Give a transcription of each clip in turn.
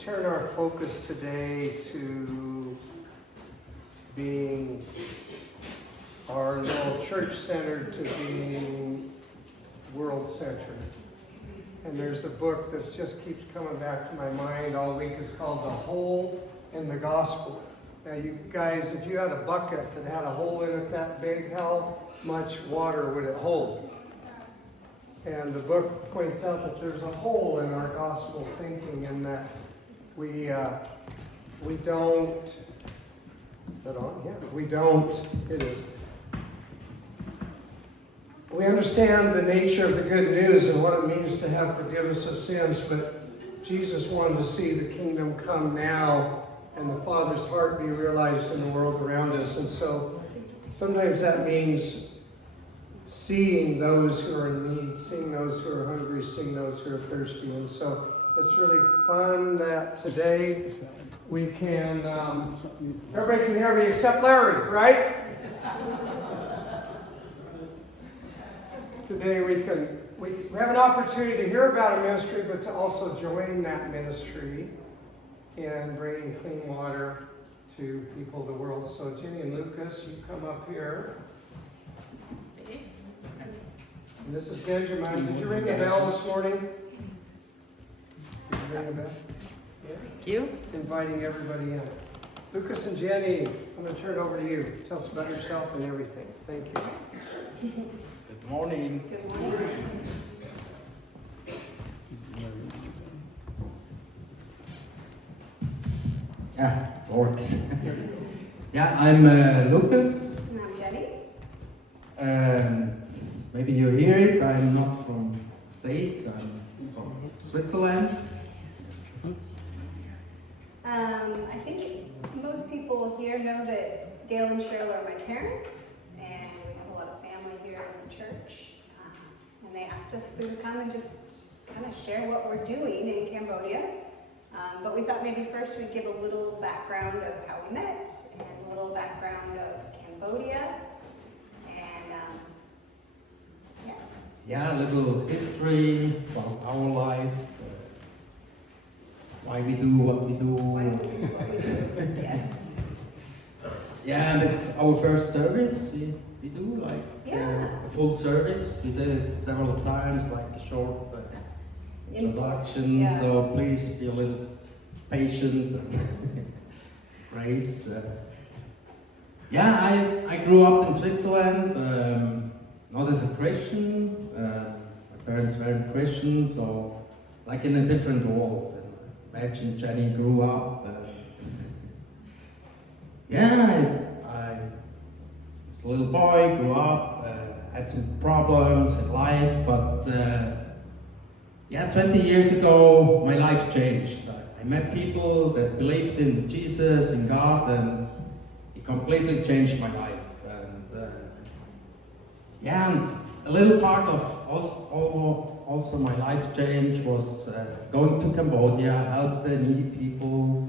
turn our focus today to being our little church-centered to being world-centered. And there's a book that just keeps coming back to my mind all week. It's called The Hole in the Gospel. Now you guys, if you had a bucket that had a hole in it that big, how much water would it hold? And the book points out that there's a hole in our gospel thinking, and that we don't. Is that on? Yeah, we don't. It is. We understand the nature of the good news and what it means to have forgiveness of sins, but Jesus wanted to see the kingdom come now and the Father's heart be realized in the world around us. And so sometimes that means seeing those who are in need, seeing those who are hungry, seeing those who are thirsty. And so it's really fun that today we can, everybody can hear me except Larry, right? Today we have an opportunity to hear about a ministry, but to also join that ministry in bringing clean water to people of the world. So Jenny and Lukas, you come up here. And this is Benjamin. Did you ring the bell this morning? Did you ring the bell? Yeah. Thank you. Inviting everybody in. Lukas and Jenny, I'm going to turn it over to you. Tell us about yourself and everything. Thank you. Good morning. Good morning. Yeah, works. Yeah, I'm Lucas. And I'm Jenny. And maybe you hear it, I'm not from the States, I'm from Switzerland. I think most people here know that Gail and Cheryl are my parents, and we have a lot of family here in the church. And they asked us if we would come and just kind of share what we're doing in Cambodia. But we thought maybe first we'd give a little background of how we met, and a little background of Cambodia, and yeah. Yeah, a little history about our lives, why we do what we do. Why do we do what we do? Yes. Yeah, and it's our first service we do, like a full service. We did it several times, like a short introduction, Yeah. so please be a little patient and grace. Yeah, I grew up in Switzerland, not as a Christian. My parents weren't Christian, so like in a different world. Imagine Jenny grew up. I was a little boy, grew up, had some problems in life, but 20 years ago, my life changed. I met people that believed in Jesus, in God, and it completely changed my life. And a little part of also my life change was going to Cambodia, help the needy people.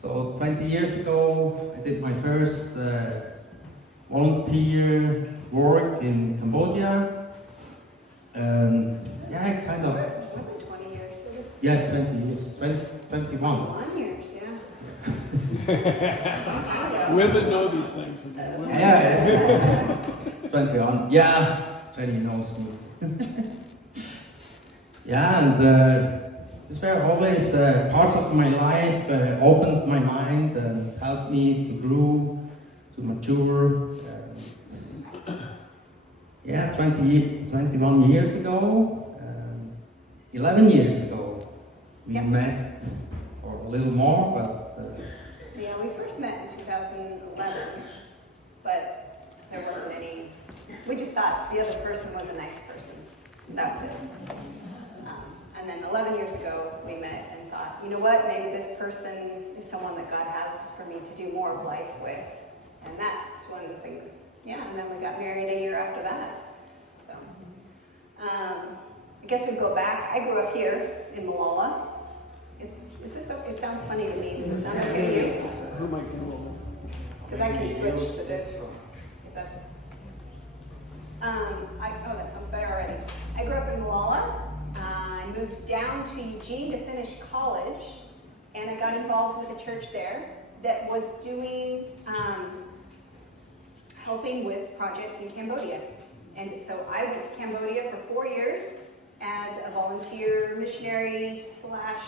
So 20 years ago, I did my first volunteer work in Cambodia. And kind of... More than 20 years. It was 20 years, 21. 21 years, yeah. Women know these things. It's 21. Yeah, Jenny knows me. These were always parts of my life, opened my mind and helped me to grow, to mature. 21 years ago, 11 years ago, we met, or a little more, but... Yeah, we first met in 2011, but there wasn't any, we just thought the other person was a nice person. That's it. And then 11 years ago, we met and thought, you know what, maybe this person is someone that God has for me to do more of life with. And that's when things, and then we got married a year after that. So, I guess we go back. I grew up here in Malala. Is this, it sounds funny to me. Does it sound okay to you? Who might be able Because I can switch to this. If that's, that sounds better already. I grew up in Malala. I moved down to Eugene to finish college, got involved with a church there that was doing, helping with projects in Cambodia. And so I went to Cambodia for 4 years as a volunteer missionary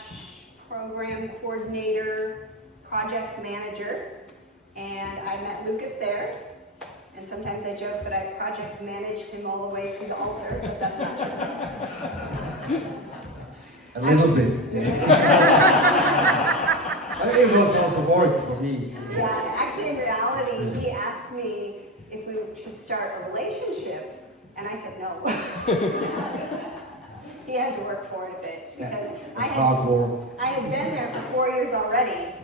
/ program coordinator, project manager. And I met Lukas there. And sometimes I joke that I project managed him all the way to the altar, but that's not true. A little bit. But it was also work for me. Yeah, actually in reality, he asked me if we should start a relationship, and I said no. He had to work for it a bit, because It's hard work. I had been there for 4 years already,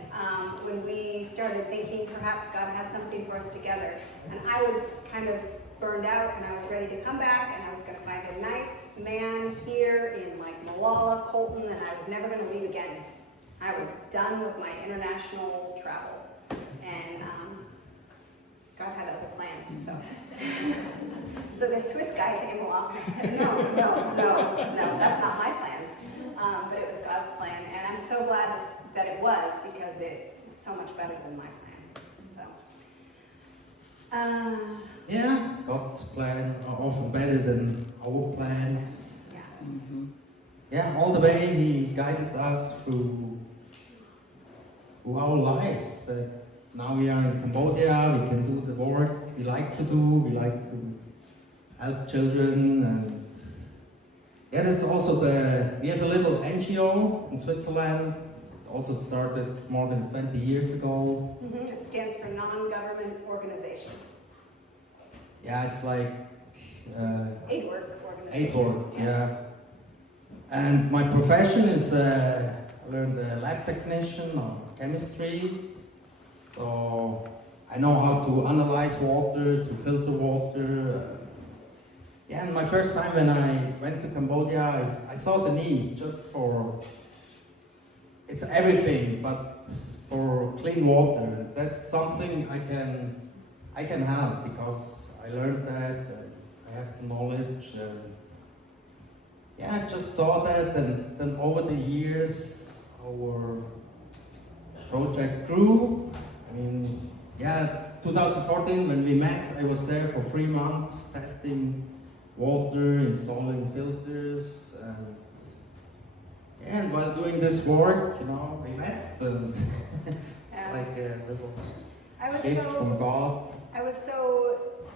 when we started thinking perhaps God had something for us together. And I was kind of burned out, and I was ready to come back, and I was going to find a nice man here in like Malala, Colton, and I was never going to leave again. I was done with my international travel, and God had other plans, so. So this Swiss guy came along, and I said, no, that's not my plan. But it was God's plan, and I'm so glad that it was, because it was so much better than my plan. So, Yeah, God's plan are often better than our plans. yeah. Yeah, all the way He guided us through our lives. That now we are in Cambodia, we can do the work we like to do, we like to help children, and yeah, that's also we have a little NGO in Switzerland, also started more than 20 years ago. It stands for non-government organization. Yeah, it's like Aid work organization. aid work, yeah. And my profession is I learned a lab technician on chemistry. So I know how to analyze water, to filter water. Yeah, and my first time when I went to Cambodia, I saw the need just for, it's everything, but for clean water. That's something I can have, because I learned that, I have the knowledge, and yeah, I just saw that, and then over the years, our project grew. I mean, yeah, 2014 when we met, I was there for 3 months testing water, installing filters, and while doing this work, we met, and it's like a little gift from God.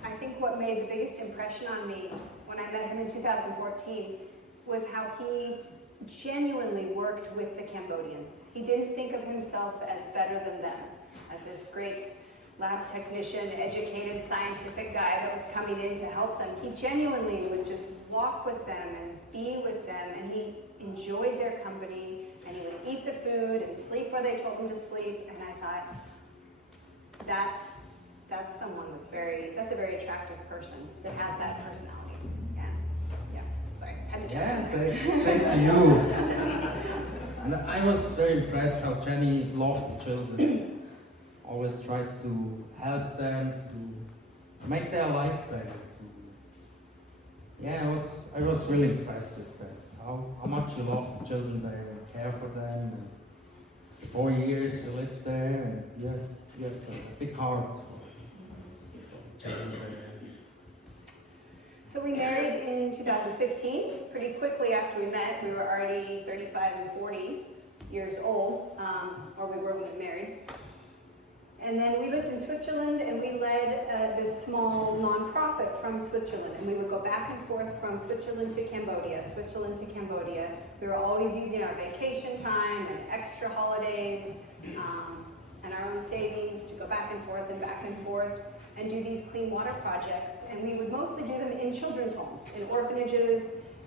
I think what made the biggest impression on me when I met him in 2014 was how he genuinely worked with the Cambodians. He didn't think of himself as better than them, as this great lab technician, educated, scientific guy that was coming in to help them. He genuinely would just walk with them and be with them, and he enjoyed their company, and he would eat the food and sleep where they told him to sleep, and I thought, that's someone that's a very attractive person that has that personality. Yeah. Sorry, I had to check. Yeah, same to you. And I was very impressed how Jenny loved the children. Always tried to help them, to make their life better. Yeah, I was really impressed with that. How much you love the children there and care for them. And for 4 years you lived there, and you have a big heart for children there. So we married in 2015. Pretty quickly after we met, we were already 35 and 40 years old, or we were when we married. And then we lived in Switzerland, and we led this small nonprofit from Switzerland. And we would go back and forth from Switzerland to Cambodia, Switzerland to Cambodia. We were always using our vacation time and extra holidays and our own savings to go back and forth and do these clean water projects. And we would mostly do them in children's homes, in orphanages,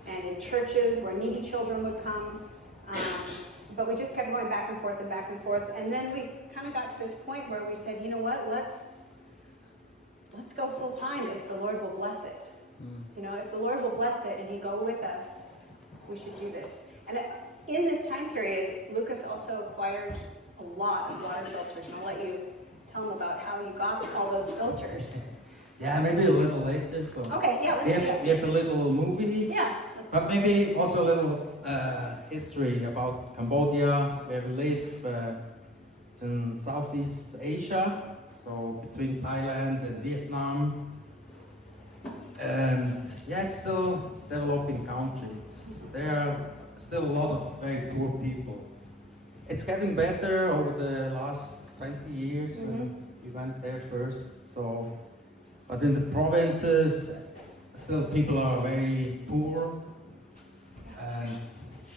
and in churches where needy children would come. But we just kept going back and forth. And then we kind of got to this point where we said, you know what, let's go full time if the Lord will bless it. If the Lord will bless it and He go with us, we should do this. And in this time period, Lukas also acquired a lot of water filters. And I'll let you tell him about how you got all those filters. Yeah, maybe a little later. So Okay, yeah, we let's do that. have a little movie. Yeah. But maybe also a little history about Cambodia, where we live. It's in Southeast Asia, so between Thailand and Vietnam. And yeah, it's still a developing country. There are still a lot of very poor people. It's getting better over the last 20 years when we went there first. So, but in the provinces, still people are very poor. And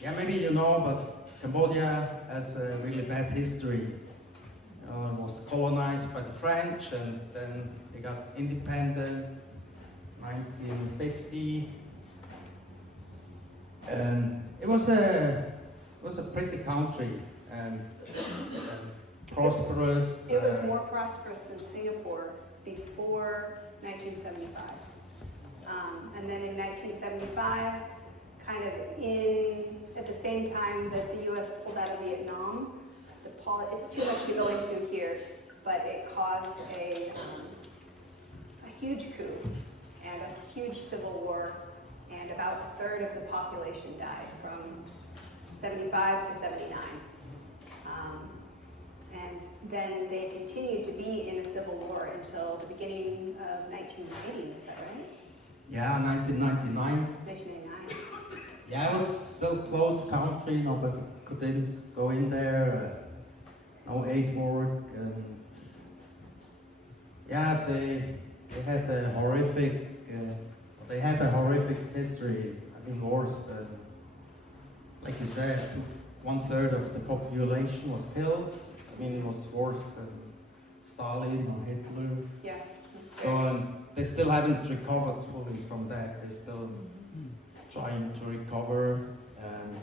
yeah, maybe you know, but Cambodia has a really bad history. It was colonized by the French, and then they got independent 1950. And it was a pretty country and prosperous. It was more prosperous than Singapore before 1975. And then in 1975, kind of at the same time that the U.S. pulled out of Vietnam, it's too much to go into here, but it caused a huge coup and a huge civil war, and about a third of the population died from 75 to 79. And then they continued to be in a civil war until the beginning of 1990, is that right? Yeah, 1999. 1999. Yeah, it was still closed country, nobody couldn't go in there, no aid work, and yeah, they had a horrific, they have a horrific history. I mean, worse than, like you said, 1/3 of the population was killed. I mean, it was worse than Stalin or Hitler. Yeah. So they still haven't recovered fully from that. They're still trying to recover, and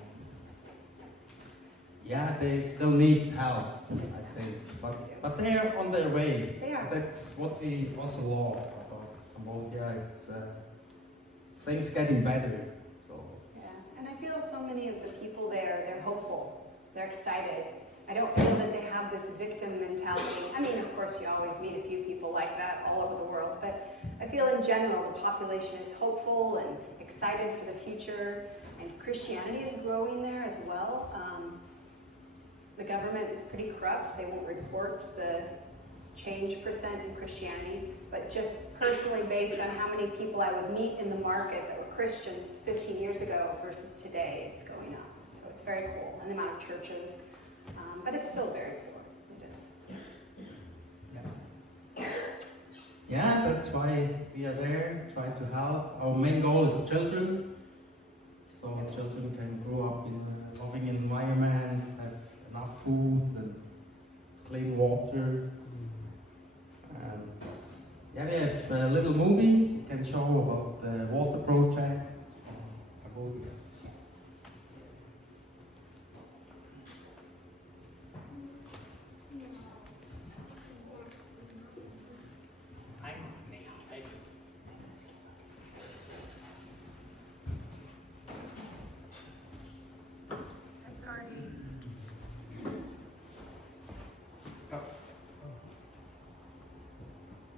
yeah, they still need help, I think. But they're on their way. They are. That's what we also love about Cambodia. It's things getting better. So Yeah, and I feel so many of the people there, they're hopeful, they're excited. I don't feel that they have this victim mentality. I mean, of course, you always meet a few people like that all over the world, but I feel in general the population is hopeful and excited for the future, and Christianity is growing there as well. The government is pretty corrupt. They won't report the change percent in Christianity, but just personally based on how many people I would meet in the market that were Christians 15 years ago versus today, it's going up. So it's very cool, and the amount of churches, but it's still very poor. It is. yeah, that's why we are there, try to help. Our main goal is children, so children can grow up in a loving environment, have enough food and clean water. And yeah, we have a little movie we can show about the water project from Cambodia. That's already.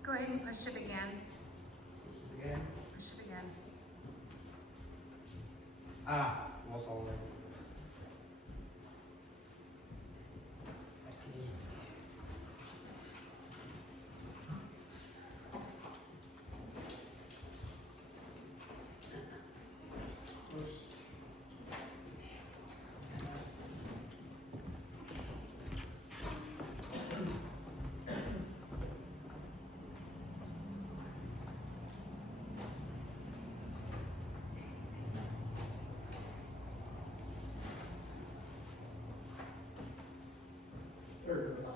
Go ahead and push it again. Again? Push it again. Was already. There it goes.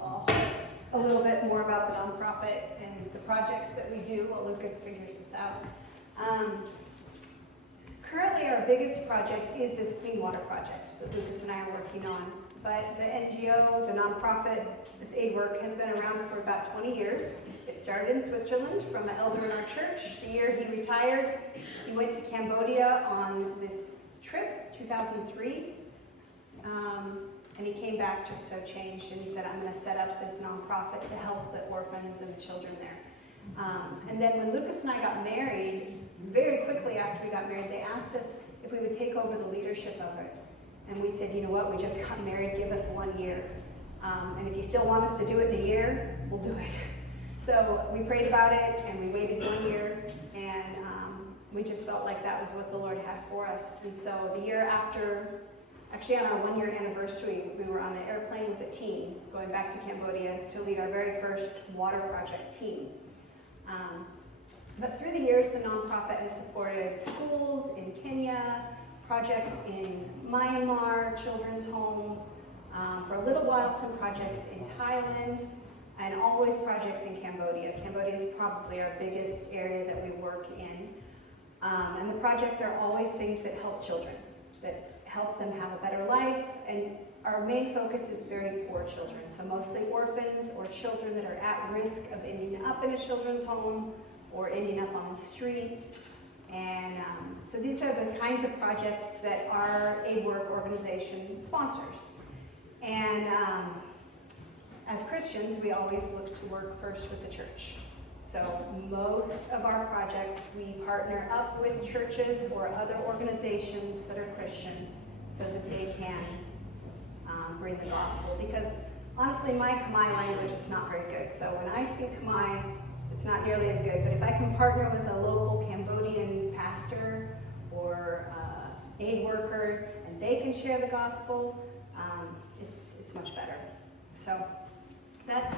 I'll share a little bit more about the nonprofit and the projects that we do while Lucas figures this out. Currently, our biggest project is this clean water project that Lucas and I are working on. But the NGO, the nonprofit, this aid work has been around for about 20 years. It started in Switzerland from an elder in our church. The year he retired, he went to Cambodia on this trip, 2003. And he came back just so changed, and he said, I'm going to set up this nonprofit to help the orphans and the children there. And then when Lucas and I got married, very quickly after we got married, they asked us if we would take over the leadership of it. And we said, you know what, we just got married, give us 1 year. And if you still want us to do it in a year, we'll do it. So we prayed about it, and we waited 1 year, and we just felt like that was what the Lord had for us. And so the year after, actually on our 1 year anniversary, we were on an airplane with a team going back to Cambodia to lead our very first water project team. But through the years, the nonprofit has supported schools in Kenya, projects in Myanmar, children's homes, for a little while some projects in Thailand, and always projects in Cambodia. Cambodia is probably our biggest area that we work in. And the projects are always things that help children, that help them have a better life, and our main focus is very poor children, so mostly orphans or children that are at risk of ending up in a children's home or ending up on the street. And so these are the kinds of projects that our aid work organization sponsors. And as Christians, we always look to work first with the church. So most of our projects, we partner up with churches or other organizations that are Christian so that they can bring the gospel. Because honestly, my Khmer language is not very good. So when I speak Khmer, it's not nearly as good. But if I can partner with a local Cambodian pastor or aid worker and they can share the gospel, it's much better. So that's,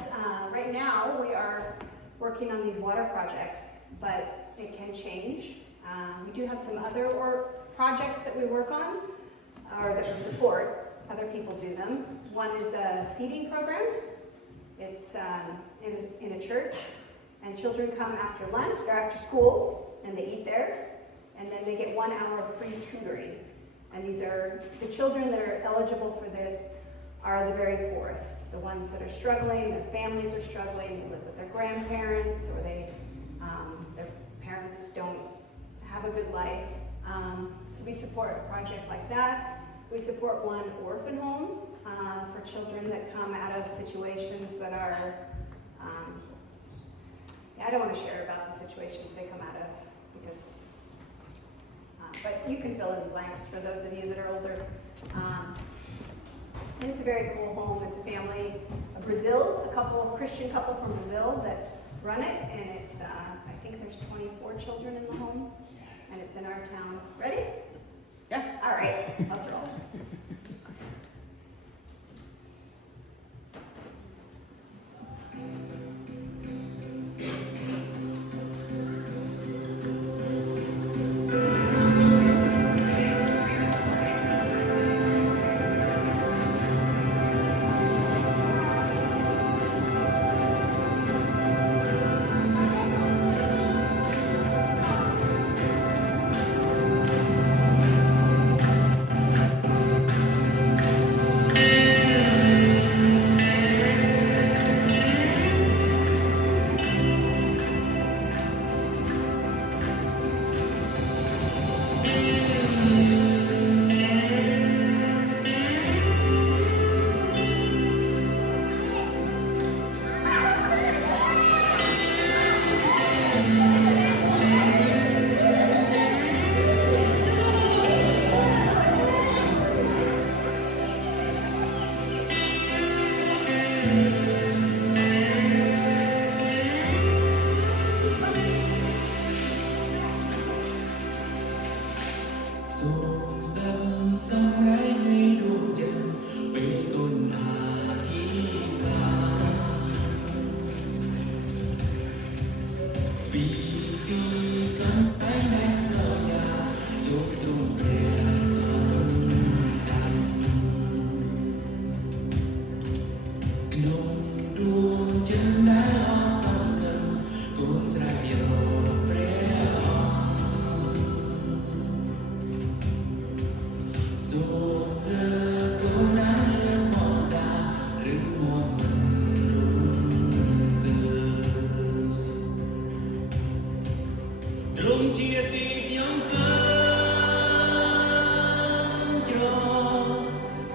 right now we are working on these water projects, but it can change. We do have some other projects that we work on, or that we support. Other people do them. One is a feeding program. It's in a church, and children come after lunch or after school, and they eat there, and then they get 1 hour of free tutoring. And these are the children that are eligible for this are the very poorest, the ones that are struggling, their families are struggling, they live with their grandparents, or their parents don't have a good life. So we support a project like that. We support one orphan home for children that come out of situations that are, I don't want to share about the situations they come out of, because but you can fill in the blanks for those of you that are older. And it's a very cool home. It's a family, Brazil, a Christian couple from Brazil that run it, and it's, I think there's 24 children in the home, and it's in our town. Ready? Yeah? All right, let's roll.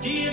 Chia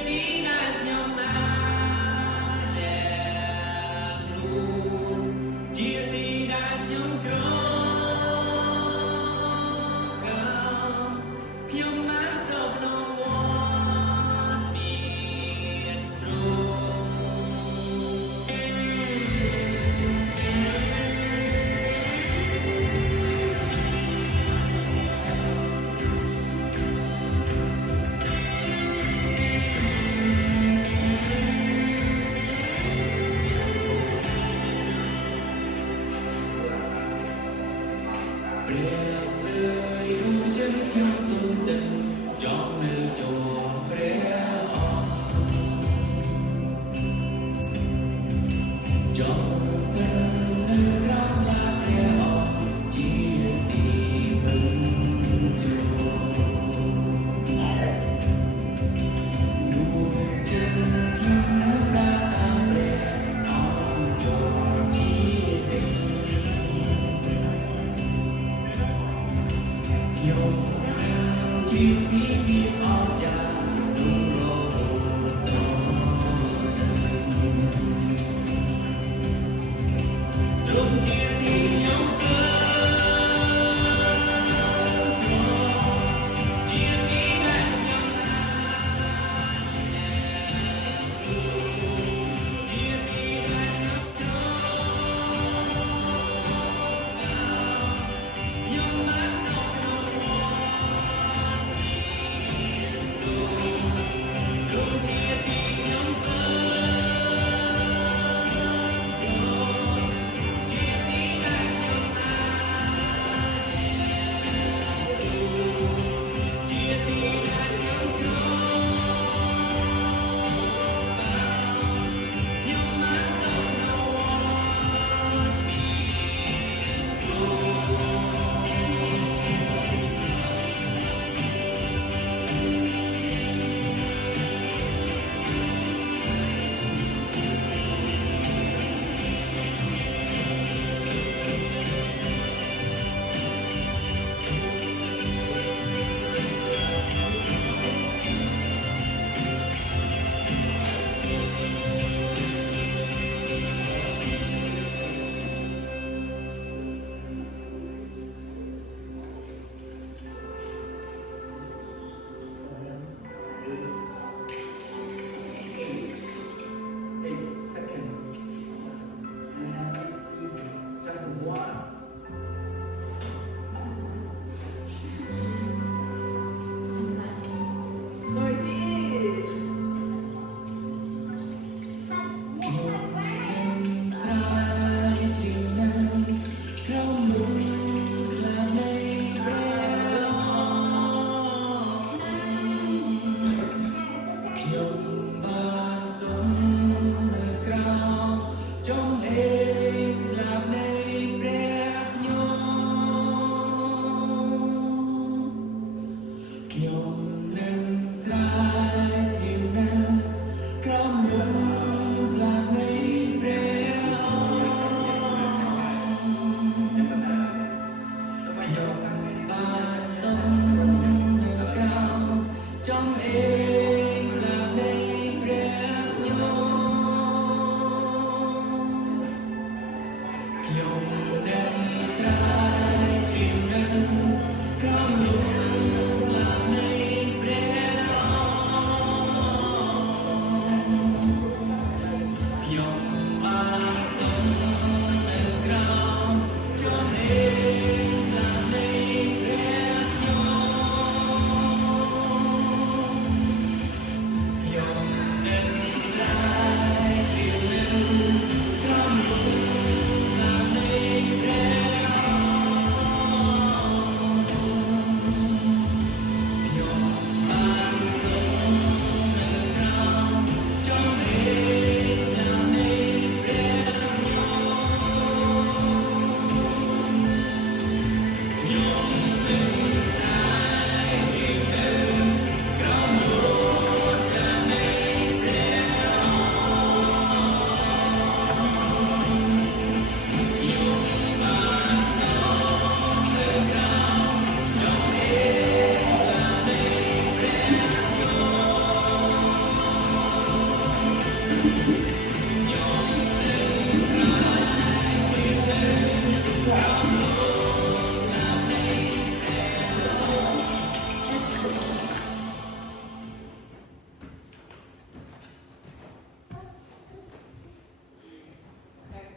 I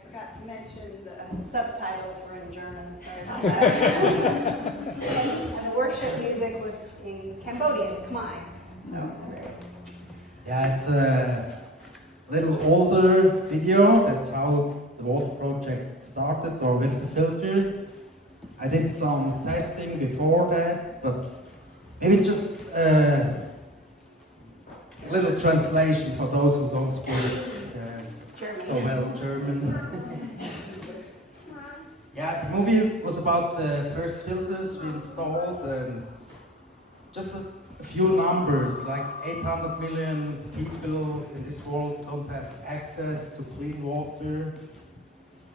forgot to mention the subtitles were in German, sorry about that. And the worship music was in Cambodian, Khmer. So, great. Yeah, it's a little older video. That's how the water project started, or with the filter. I did some testing before that, but maybe just a little translation for those who don't speak German. so well German. Yeah, the movie was about the first filters we installed, and just a few numbers, like 800 million people in this world don't have access to clean water.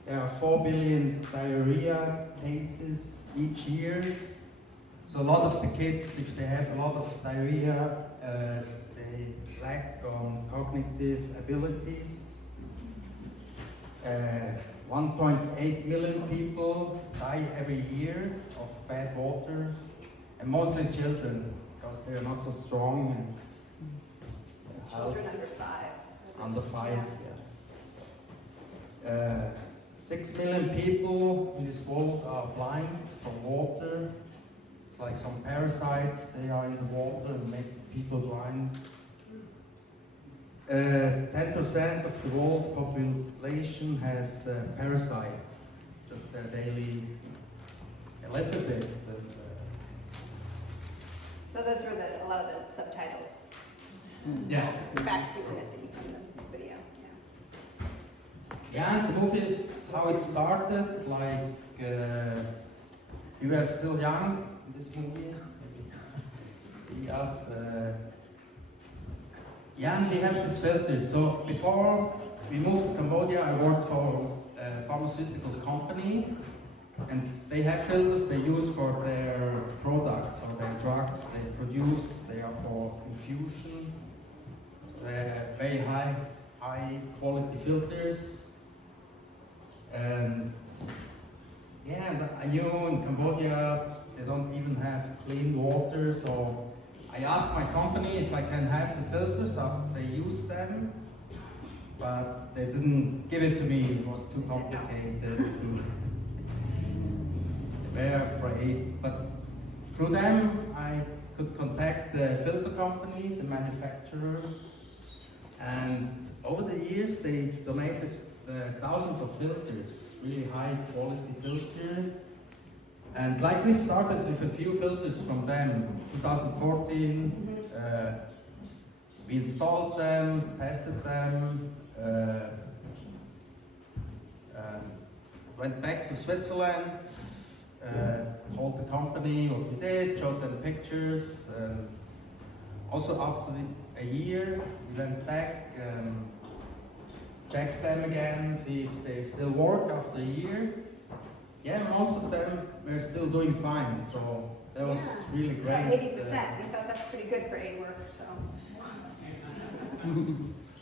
There are 4 billion diarrhea cases each year. So a lot of the kids, if they have a lot of diarrhea, they lack on cognitive abilities. 1.8 million people die every year of bad water, and mostly children, because they are not so strong and Children under 5. under 5. Yeah. 6 million people in this world are blind from water. It's like some parasites, they are in the water and make people blind. 10% of the world population has parasites, just their daily live with it. So those were a lot of the subtitles. Yeah. The facts you were missing from the video. Yeah, the movie is how it started. Like, we were still young in this movie. See us. Yeah, and we have these filters. So before we moved to Cambodia, I worked for a pharmaceutical company, and they have filters they use for their products or their drugs they produce. They are for infusion. They're very high quality filters. And yeah, and I knew in Cambodia they don't even have clean water, so I asked my company if I can have the filters after they use them, but they didn't give it to me. It was too complicated. They were afraid, but through them I could contact the filter company, the manufacturer, and over the years they donated thousands of filters, really high quality filter. And like we started with a few filters from them, 2014, we installed them, tested them, went back to Switzerland, told the company what we did, showed them pictures, and also after a year we went back, checked them again, see if they still work after a year. Yeah, most of them were still doing fine, so that was really great. About 80%. We thought that's pretty good for aid work. So.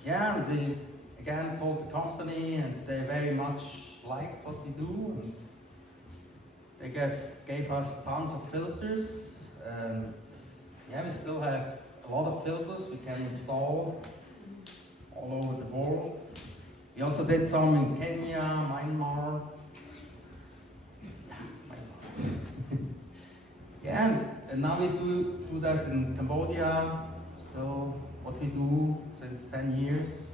Yeah, and we again told the company, and they very much liked what we do. And they gave us tons of filters, and yeah, we still have a lot of filters we can install all over the world. We also did some in Kenya, Myanmar. Yeah, and now we do that in Cambodia, still what we do since 10 years.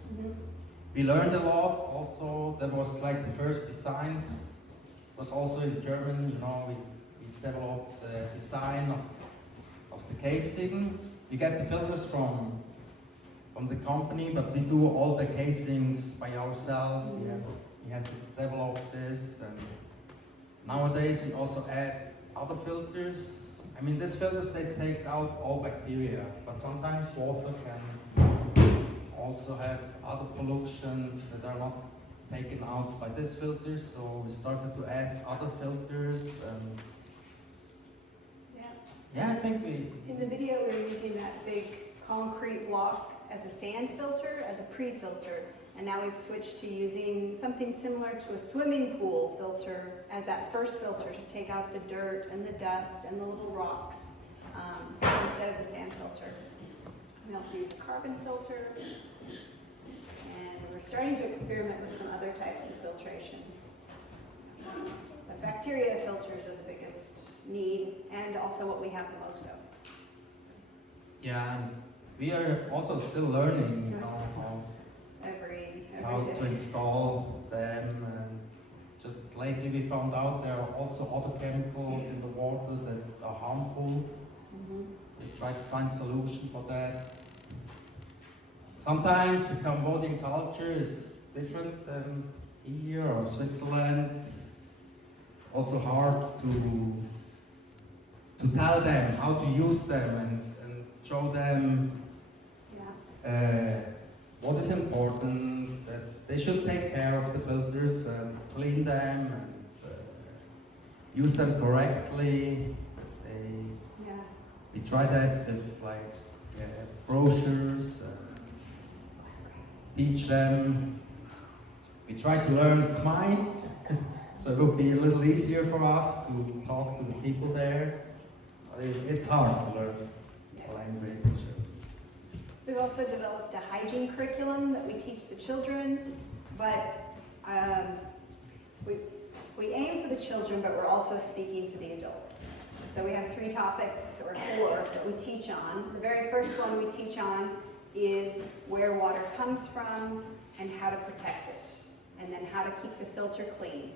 We learned a lot also. That was like the first designs, was also in German, you know, we developed the design of the casing. We get the filters from the company, but we do all the casings by ourselves. We had to develop this, and nowadays we also add other filters. I mean, these filters, they take out all bacteria, but sometimes water can also have other pollutions that are not taken out by this filter, so we started to add other filters. Yeah, I think we... In the video, we were using that big concrete block as a sand filter, as a pre-filter. And now we've switched to using something similar to a swimming pool filter as that first filter to take out the dirt and the dust and the little rocks instead of the sand filter. We also use a carbon filter, and we're starting to experiment with some other types of filtration. But bacteria filters are the biggest need and also what we have the most of. Yeah, and we are also still learning, Every how to day. install them. And just lately we found out there are also other chemicals in the water that are harmful. Mhm. We try to find solution for that. Sometimes the Cambodian culture is different than here or Switzerland. Also hard to tell them how to use them and show them Yeah. what is important, that they should take care of the filters and clean them and use them correctly. Yeah. We try that with brochures, teach them. We try to learn Khmer, so it will be a little easier for us to talk to the people there. It's hard to learn the language. We've also developed a hygiene curriculum that we teach the children, but we aim for the children, but we're also speaking to the adults. So we have 3 topics, or 4, that we teach on. The very first one we teach on is where water comes from and how to protect it, and then how to keep the filter clean.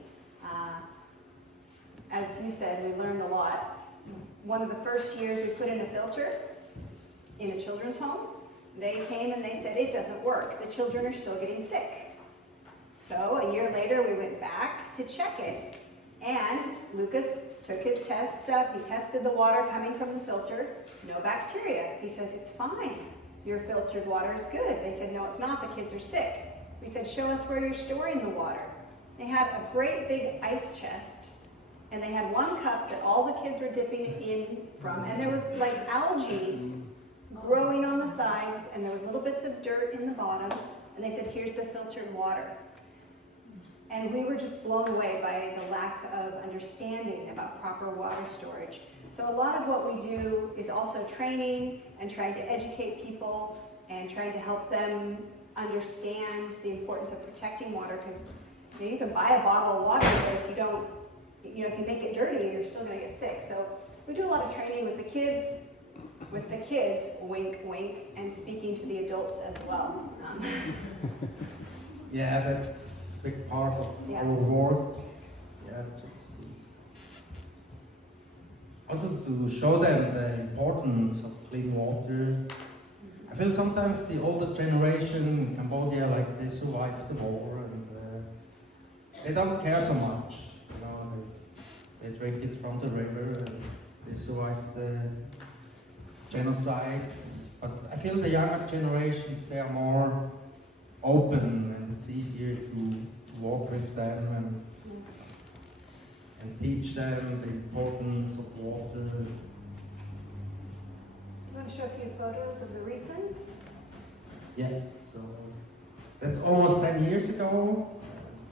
As you said, we learned a lot. One of the first years we put in a filter in a children's home, they came and they said, it doesn't work. The children are still getting sick. So a year later, we went back to check it. And Lukas took his test stuff. He tested the water coming from the filter. No bacteria. He says, it's fine. Your filtered water is good. They said, no, it's not. The kids are sick. We said, show us where you're storing the water. They had a great big ice chest. And they had 1 cup that all the kids were dipping in from. And there was like algae growing on the sides, and there was little bits of dirt in the bottom, and they said, here's the filtered water. And we were just blown away by the lack of understanding about proper water storage. So a lot of what we do is also training and trying to educate people and trying to help them understand the importance of protecting water, because you can buy a bottle of water, but if you don't, if you make it dirty, you're still going to get sick. So we do a lot of training with the kids, wink, wink, and speaking to the adults as well. Yeah, that's a big part of Yeah. our work. Yeah, just also to show them the importance of clean water. I feel sometimes the older generation in Cambodia, like they survived the war and they don't care so much. They drink it from the river and they survived the genocide. But I feel the younger generations, they are more open and it's easier to walk with them and teach them the importance of water. You want to show a few photos of the recent? Yeah, so that's almost 10 years ago.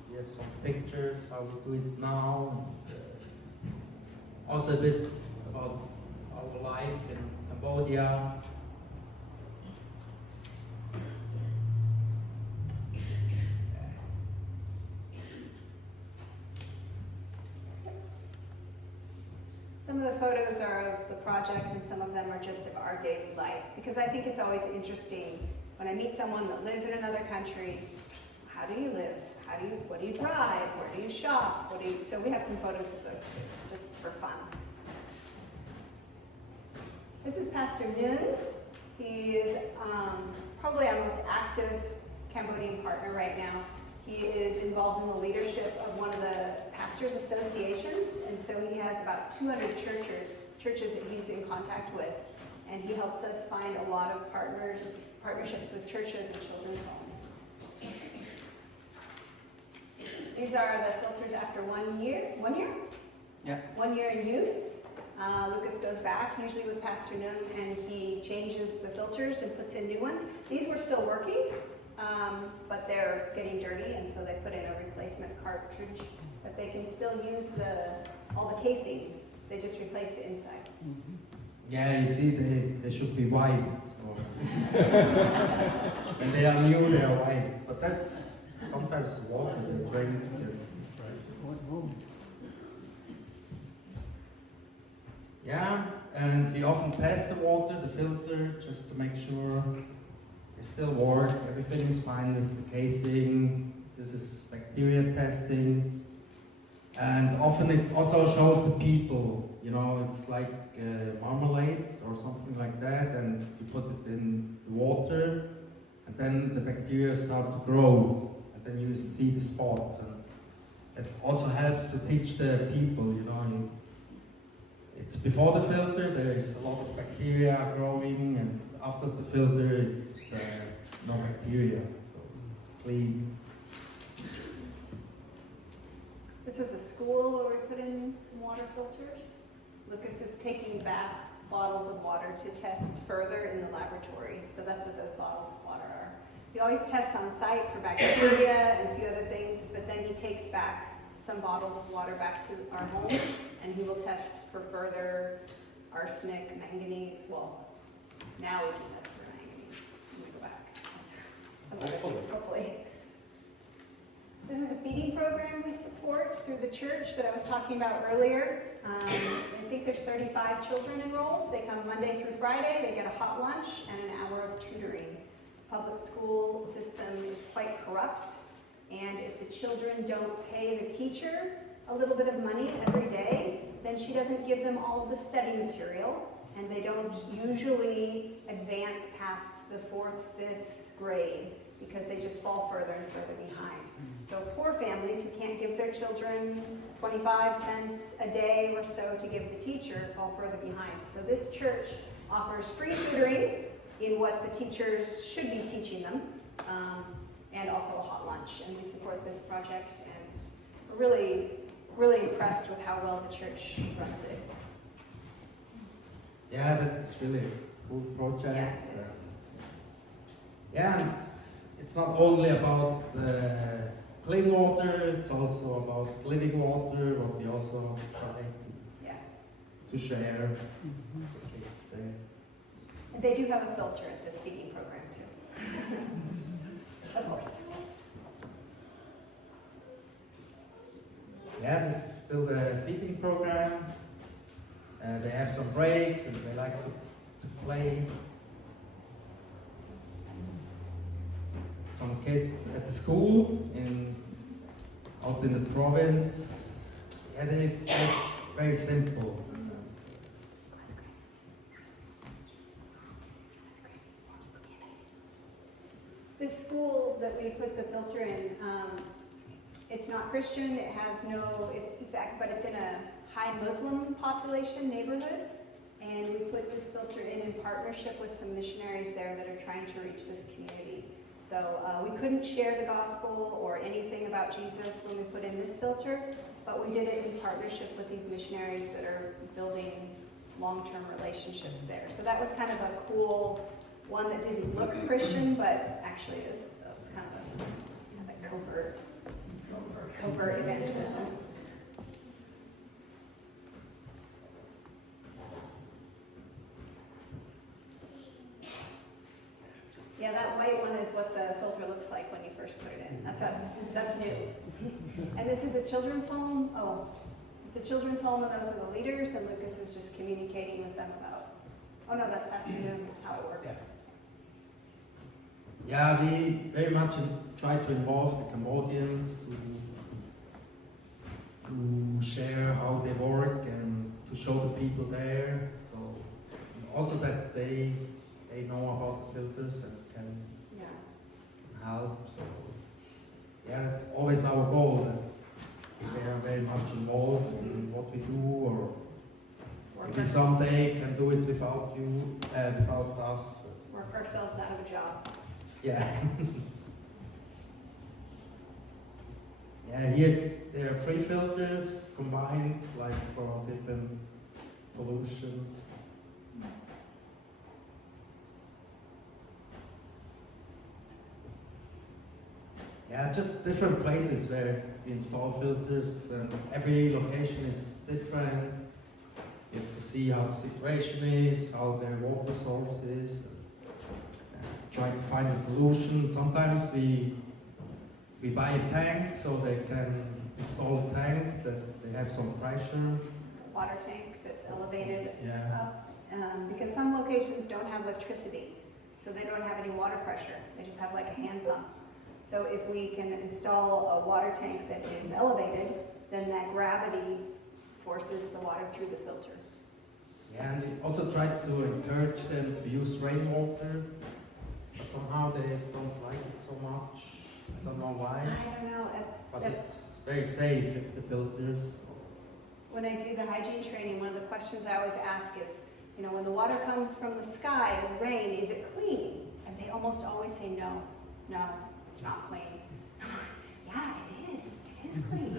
We have some pictures how we do it now. And, also a bit about our life in Cambodia. Some of the photos are of the project and some of them are just of our daily life, because I think it's always interesting when I meet someone that lives in another country. How do you live? What do you drive? Where do you shop? So we have some photos of those too, just for fun. This is Pastor Nguyen. He is probably our most active Cambodian partner right now. He is involved in the leadership of one of the pastors' associations, and so he has about 200 churches that he's in contact with, and he helps us find a lot of partnerships with churches and children's homes. These are the filters after 1 year. 1 year? Yeah. 1 year in use. Lukas goes back, usually with Pastor Nguyen, and he changes the filters and puts in new ones. These were still working, but they're getting dirty, and so they put in a replacement cartridge. But they can still use all the casing. They just replace the inside. Yeah, you see, they should be white. So. When they are new, they are white. But that's sometimes water they drink. Yeah, and we often test the water, the filter, just to make sure it still works. Everything is fine with the casing. This is bacteria testing. And often it also shows the people, you know, it's like marmalade or something like that, and you put it in the water, and then the bacteria start to grow, and then you see the spots. And it also helps to teach the people, you know, it's before the filter, there is a lot of bacteria growing, and after the filter, it's no bacteria, so it's clean. This is a school where we put in some water filters. Lucas is taking back bottles of water to test further in the laboratory. So that's what those bottles of water are. He always tests on site for bacteria and a few other things, but then he takes back some bottles of water back to our home, and he will test for further arsenic, manganese. Well, now we can test for manganese when we go back. Some other things, hopefully. This is a feeding program we support through the church that I was talking about earlier. I think there's 35 children enrolled. They come Monday through Friday. They get a hot lunch and an hour of tutoring. The public school system is quite corrupt, and if the children don't pay the teacher a little bit of money every day, then she doesn't give them all of the study material, and they don't usually advance past the 4th, 5th grade, because they just fall further and further behind. So poor families who can't give their children 25 cents a day or so to give the teacher fall further behind. So this church offers free tutoring in what the teachers should be teaching them, and also a hot lunch. And we support this project, and we're really, really impressed with how well the church runs it. Yeah, that's really a cool project. Yeah, it is. Yeah, it's not only about clean water, it's also about living water, what we also try to share with the kids there. And they do have a filter at this feeding program too. Of course. Yeah, this is still the feeding program. They have some breaks and they like to play. Some kids at the school out in the province. Yeah, they're very simple. This school that we put the filter in, it's not Christian, it has no, but it's in a high Muslim population neighborhood, and we put this filter in partnership with some missionaries there that are trying to reach this community. So we couldn't share the gospel or anything about Jesus when we put in this filter, but we did it in partnership with these missionaries that are building long-term relationships there. So that was kind of a cool one that didn't look Christian, but actually is. So it's kind of a covert evangelism. Yeah, that white one is what the filter looks like when you first put it in. That's new. And this is a children's home. Oh, it's a children's home, and those are the leaders, and Lucas is just communicating with them about. Oh no, that's Pastor Noon, how it works. Yeah, we very much try to involve the Cambodians to share how they work and to show the people there. So also that they know about the filters and can help. So yeah, it's always our goal that they are very much involved in what we do, or maybe someday can do it without you, without us. Work ourselves out of a job. Yeah. Yeah, here there are 3 filters combined, like for different pollutions. Yeah, just different places where we install filters. Every location is different. You have to see how the situation is, how their water source is. Try to find a solution. Sometimes we buy a tank so they can install a tank that they have some pressure. Water tank that's elevated Yeah. up, because some locations don't have electricity, so they don't have any water pressure. They just have like a hand pump. So if we can install a water tank that is elevated, then that gravity forces the water through the filter. Yeah, and we also try to encourage them to use rainwater, but somehow they don't like it so much. I don't know why, I don't know, but that's it's very safe with the filters. when I do the hygiene training, one of the questions I always ask is, you know, when the water comes from the sky as rain, is it clean? And they almost always say no, it's not clean. Yeah, it is clean.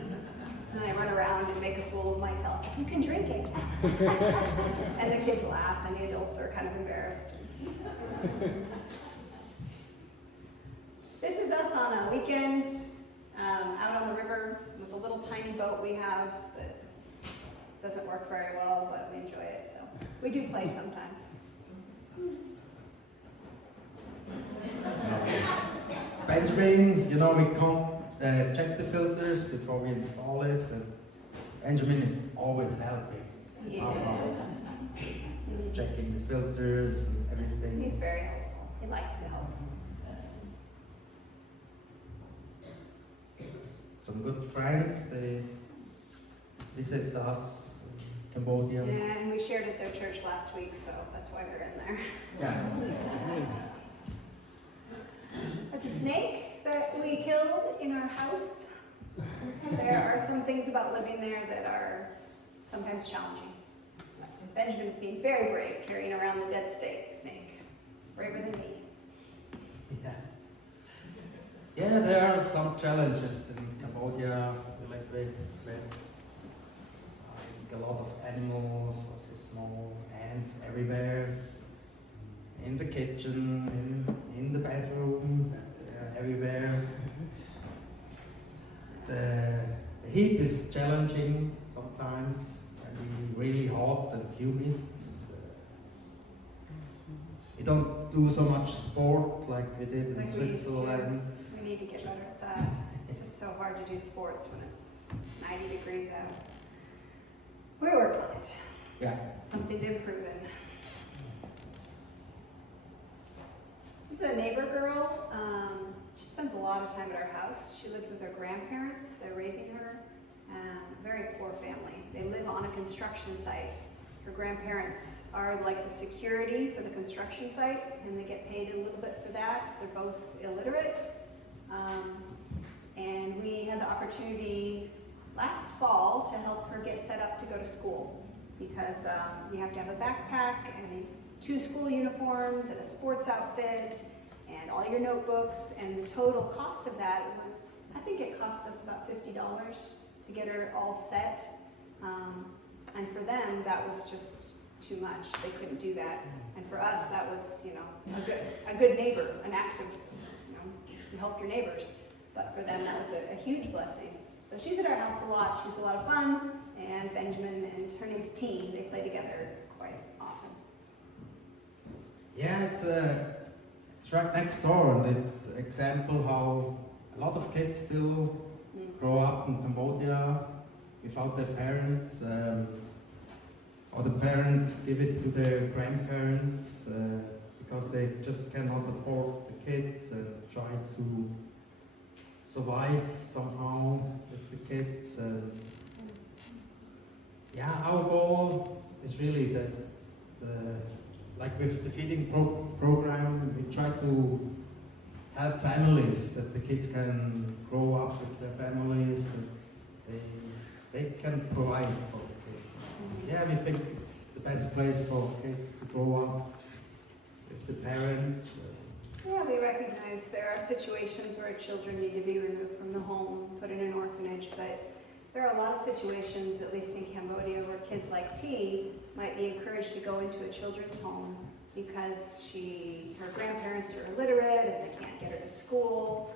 And I run around and make a fool of myself. You can drink it. And the kids laugh and the adults are kind of embarrassed. This is us on a weekend out on the river with a little tiny boat we have that doesn't work very well, but we enjoy it. So we do play sometimes. It's Benjamin, you know, we can't check the filters before we install it, and Benjamin is always helping. Yeah. Checking the filters and everything. He's very helpful. He likes to help. Some good friends, they visit us in Cambodia. And we shared at their church last week, so that's why they're in there. Yeah. That's a snake that we killed in our house. There are some things about living there that are sometimes challenging. Benjamin's being very brave carrying around the dead snake. Braver than me. Yeah. Yeah, there are some challenges in Cambodia. We live with a lot of animals, also small ants everywhere. In the kitchen, in the bedroom, everywhere. The heat is challenging sometimes, and really hot and humid. We don't do so much sport like we did in Like we used to. Switzerland. We need to get better at that. It's just so hard to do sports when it's 90 degrees out. We work on it. Yeah. Something to improve in. This is a neighbor girl. She spends a lot of time at our house. She lives with her grandparents. They're raising her. Very poor family. They live on a construction site. Her grandparents are like the security for the construction site, and they get paid a little bit for that. They're both illiterate. And we had the opportunity last fall to help her get set up to go to school, because you have to have a backpack and 2 school uniforms and a sports outfit and all your notebooks, and the total cost of that was, I think it cost us about $50 to get her all set. And for them, that was just too much. They couldn't do that. And for us, that was, you know, a good neighbor, an act of, you know, you help your neighbors. But for them, that was a huge blessing. So she's at our house a lot. She's a lot of fun. And Benjamin and her name's T. They play together quite often. Yeah, it's right next door, and it's an example how a lot of kids still grow up in Cambodia without their parents, or the parents give it to their grandparents because they just cannot afford the kids and try to survive somehow with the kids. Yeah, our goal is really that like with the feeding program, we try to help families, that the kids can grow up with their families, that they can provide for the kids. Yeah, we think it's the best place for kids to grow up with the parents. Yeah, we recognize there are situations where children need to be removed from the home, put in an orphanage, but there are a lot of situations, at least in Cambodia, where kids like T might be encouraged to go into a children's home because her grandparents are illiterate and they can't get her to school,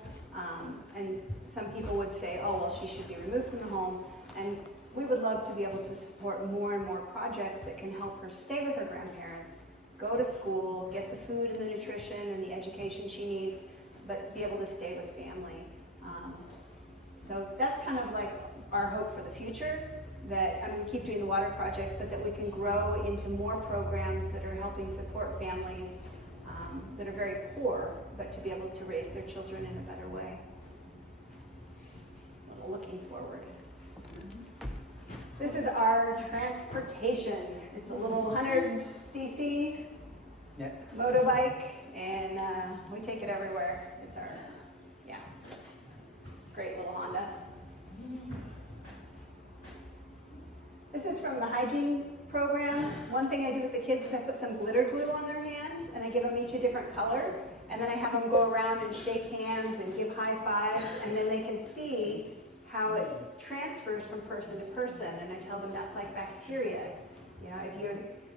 And some people would say, oh, well, she should be removed from the home. And we would love to be able to support more and more projects that can help her stay with her grandparents, go to school, get the food and the nutrition and the education she needs, but be able to stay with family. So that's kind of like our hope for the future, that I'm going to keep doing the water project, but that we can grow into more programs that are helping support families that are very poor, but to be able to raise their children in a better way. Looking forward. This is our transportation. It's a little 100cc motorbike, and we take it everywhere. It's our, great little Honda. This is from the hygiene program. One thing I do with the kids is I put some glitter glue on their hand, and I give them each a different color, and then I have them go around and shake hands and give high fives, and then they can see how it transfers from person to person, and I tell them that's like bacteria. You know,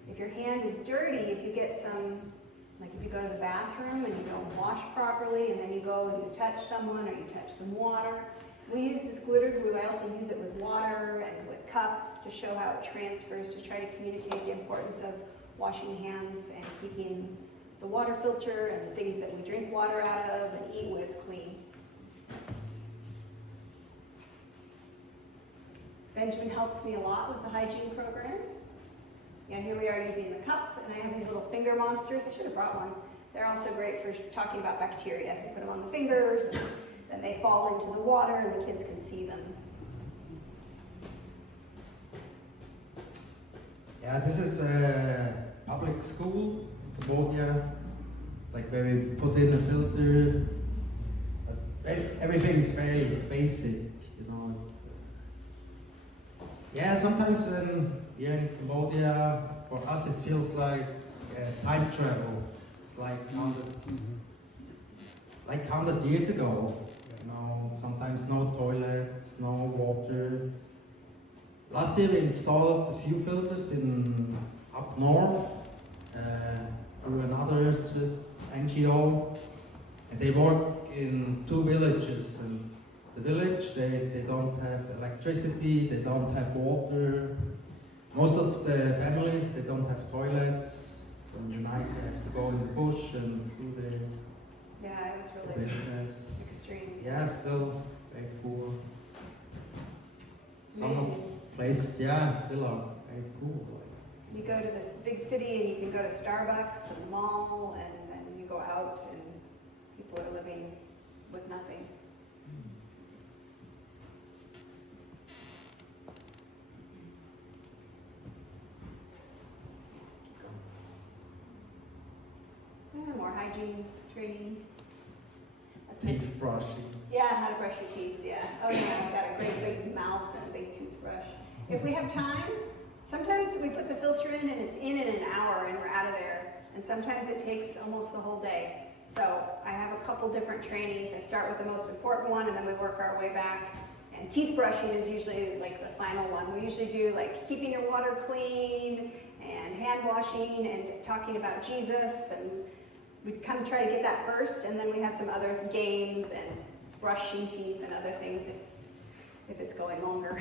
if your hand is dirty, if you get some, like if you go to the bathroom and you don't wash properly, and then you go and you touch someone or you touch some water. We use this glitter glue. I also use it with water and with cups to show how it transfers, to try to communicate the importance of washing hands and keeping the water filter and the things that we drink water out of and eat with clean. Benjamin helps me a lot with the hygiene program. And here we are using the cup, and I have these little finger monsters. I should have brought one. They're also great for talking about bacteria. You put them on the fingers, and then they fall into the water, and the kids can see them. Yeah, this is a public school, Cambodia, like where we put in a filter. Everything is very basic, you know. Yeah, sometimes when we're in Cambodia, for us it feels like time travel. It's like 100 years ago. You know, sometimes no toilets, no water. Last year we installed a few filters in up north through another Swiss NGO, and they work in 2 villages. And the village, they don't have electricity, they don't have water. Most of the families, they don't have toilets. So in the night they have to go in the bush and do their Yeah, it was really business. extreme. Yeah, still very poor. It's Some amazing. of places, yeah, still are very poor. You go to this big city and you can go to Starbucks and the mall, and then you go out and people are living with nothing. Yeah, more hygiene training. That's Teeth brushing. Yeah, how to brush your teeth, yeah. Oh yeah, I've got a great big mouth and a big toothbrush. If we have time, sometimes we put the filter in and it's in an hour and we're out of there. And sometimes it takes almost the whole day. So I have a couple different trainings. I start with the most important one and then we work our way back. And teeth brushing is usually like the final one. We usually do like keeping your water clean and hand washing and talking about Jesus, and we kind of try to get that first, and then we have some other games and brushing teeth and other things if it's going longer.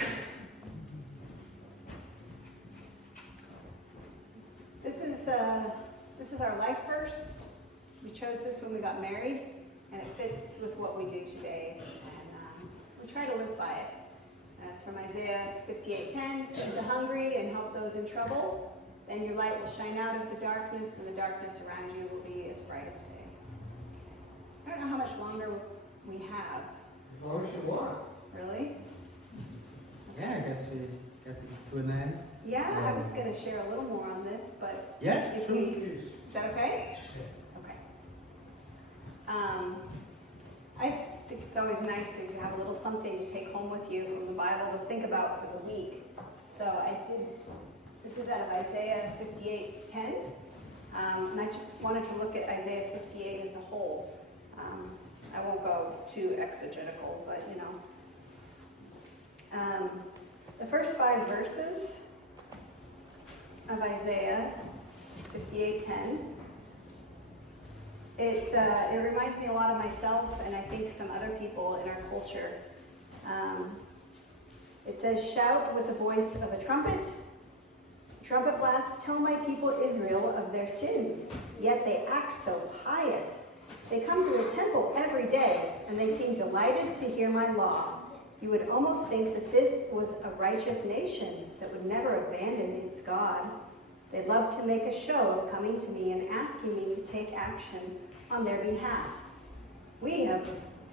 This is our life verse. We chose this when we got married, and it fits with what we do today, and we try to live by it. It's from Isaiah 58:10. Feed the hungry and help those in trouble. Then your light will shine out of the darkness, and the darkness around you will be as bright as day. I don't know how much longer we have. As long as you want. Really? Yeah, I guess we get to an end. Yeah, I was going to share a little more on this, but Yeah, if sure. is that okay? Okay. I think it's always nice to have a little something to take home with you from the Bible to think about for the week. So this is out of Isaiah 58:10. And I just wanted to look at Isaiah 58 as a whole. I won't go too exegetical, but you know. The first 5 verses of Isaiah 58:10, It reminds me a lot of myself and I think some other people in our culture. It says, shout with the voice of a trumpet blast, tell my people Israel of their sins. Yet they act so pious. They come to the temple every day, and they seem delighted to hear my law. You would almost think that this was a righteous nation that would never abandon its God. They love to make a show of coming to me and asking me to take action on their behalf. We have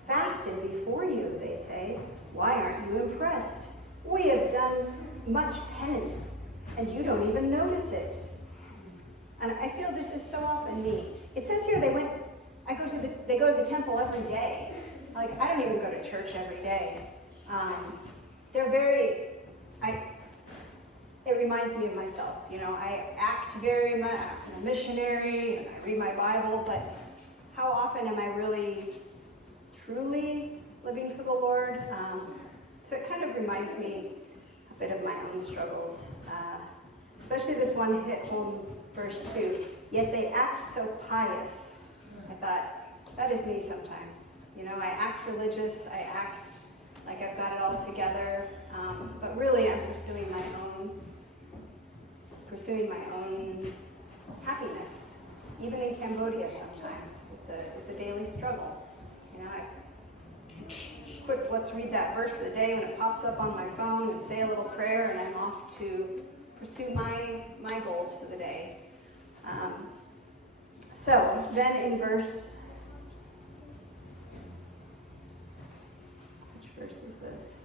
fasted before you, they say. Why aren't you impressed? We have done much penance, and you don't even notice it. And I feel this is so often me. It says here they go to the temple every day. Like, I don't even go to church every day. It reminds me of myself. You know, I act very much, I'm a missionary, and I read my Bible, but how often am I really, truly living for the Lord? So it kind of reminds me a bit of my own struggles. Especially this one hit home, verse 2. Yet they act so pious. I thought, that is me sometimes. You know, I act religious, I act like I've got it all together, but really I'm pursuing my own happiness. Even in Cambodia sometimes, it's a daily struggle. You know, quick, let's read that verse of the day when it pops up on my phone and say a little prayer, and I'm off to pursue my goals for the day. So then in verse, which verse is this?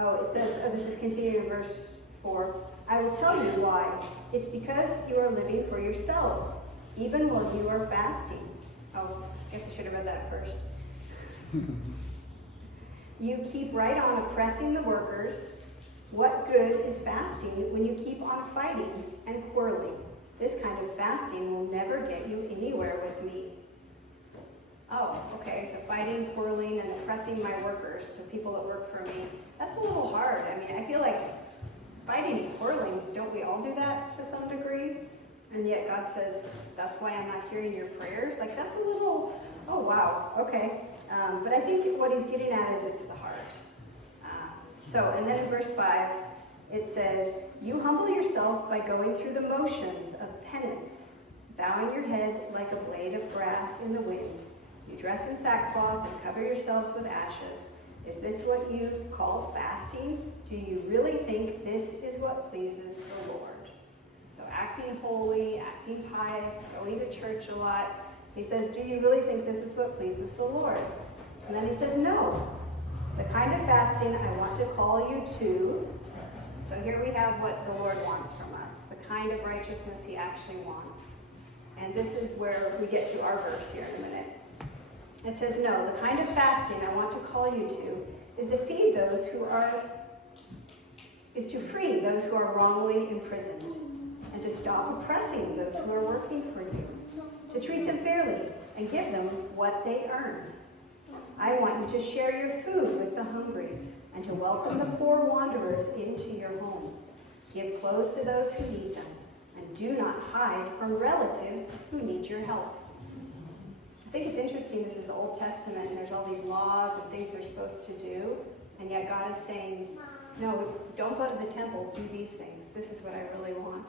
Oh, it says, this is continuing in verse 4. I will tell you why. It's because you are living for yourselves, even while you are fasting. Oh, I guess I should have read that first. You keep right on oppressing the workers. What good is fasting when you keep on fighting and quarreling? This kind of fasting will never get you anywhere with me. Oh, okay, so fighting, quarreling, and oppressing my workers, the people that work for me, that's a little hard. I mean, I feel like fighting and quarreling, don't we all do that to some degree? And yet God says, that's why I'm not hearing your prayers. Like, that's a little, oh wow, okay. But I think what he's getting at is it's the heart. And then in verse 5, it says, you humble yourself by going through the motions of penance, bowing your head like a blade of grass in the wind. You dress in sackcloth and cover yourselves with ashes. Is this what you call fasting? Do you really think this is what pleases the Lord? So acting holy, acting pious, going to church a lot. He says, do you really think this is what pleases the Lord? And then he says, no. The kind of fasting I want to call you to. So here we have what the Lord wants from us, the kind of righteousness he actually wants. And this is where we get to our verse here in a minute. It says, no, the kind of fasting I want to call you to is to free those who are wrongly imprisoned, and to stop oppressing those who are working for you, to treat them fairly and give them what they earn. I want you to share your food with the hungry and to welcome the poor wanderers into your home. Give clothes to those who need them, and do not hide from relatives who need your help. I think it's interesting, this is the Old Testament, and there's all these laws and things they're supposed to do, and yet God is saying, no, don't go to the temple, do these things. This is what I really want.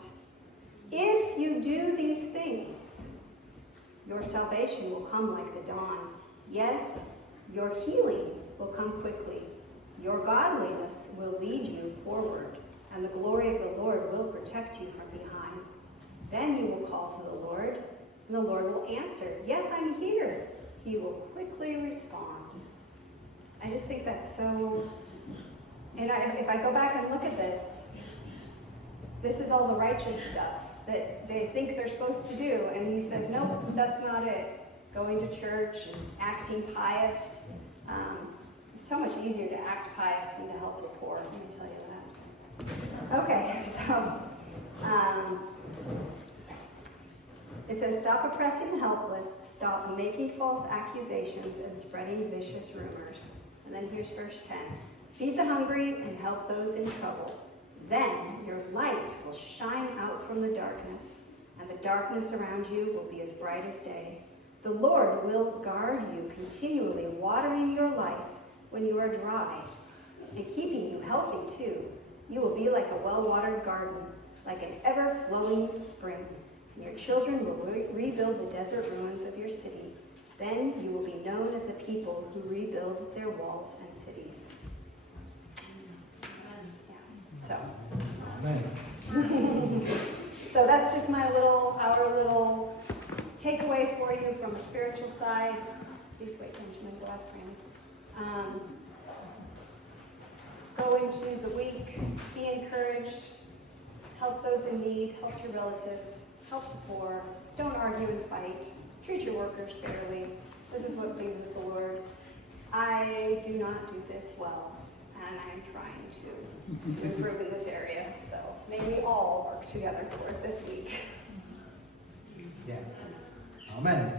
If you do these things, your salvation will come like the dawn. Yes, your healing will come quickly. Your godliness will lead you forward, and the glory of the Lord will protect you from behind. Then you will call to the Lord, and the Lord will answer, yes, I'm here. He will quickly respond. I just think that's so, and if I go back and look at this is all the righteous stuff that they think they're supposed to do, and he says, no, that's not it. Going to church and acting pious. It's so much easier to act pious than to help the poor, let me tell you that. Okay, so it says, stop oppressing the helpless, stop making false accusations and spreading vicious rumors. And then here's verse 10. Feed the hungry and help those in trouble. Then your light will shine out from the darkness, and the darkness around you will be as bright as day. The Lord will guard you continually, watering your life when you are dry, and keeping you healthy too. You will be like a well-watered garden, like an ever-flowing spring, and your children will rebuild the desert ruins of your city. Then you will be known as the people who rebuild their walls and cities. Yeah. Amen. So that's just our little takeaway for you from a spiritual side. Please wait, Benjamin, go ask Randy. Go into the week, be encouraged, help those in need, help your relative, help the poor, don't argue and fight, treat your workers fairly. This is what pleases the Lord. I do not do this well, and I am trying to improve in this area. So may we all work together for it this week. Yeah. Amen.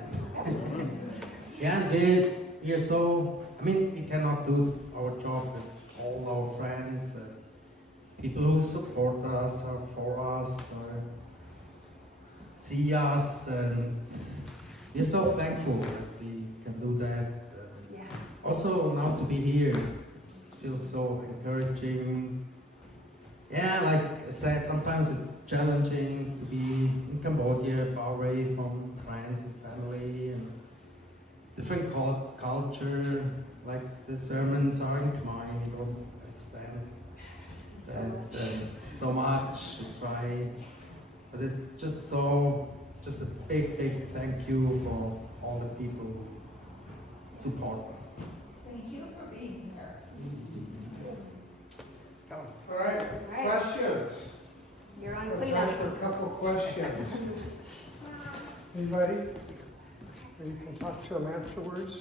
Yeah, we are so, we cannot do our job with all our friends and people who support us or for us or see us, and we're so thankful that we can do that. Yeah. Also, now to be here, it feels so encouraging. Yeah, like I said, sometimes it's challenging to be in Cambodia, far away from friends and family, and different culture. Like the sermons are in Khmer, you don't understand that so much. We try, but it's just a big thank you for all the people who support us. Thank you for being here. All right, All right. questions? You're on Time cleanup. for a couple questions. Anybody? Or you can talk to them afterwards.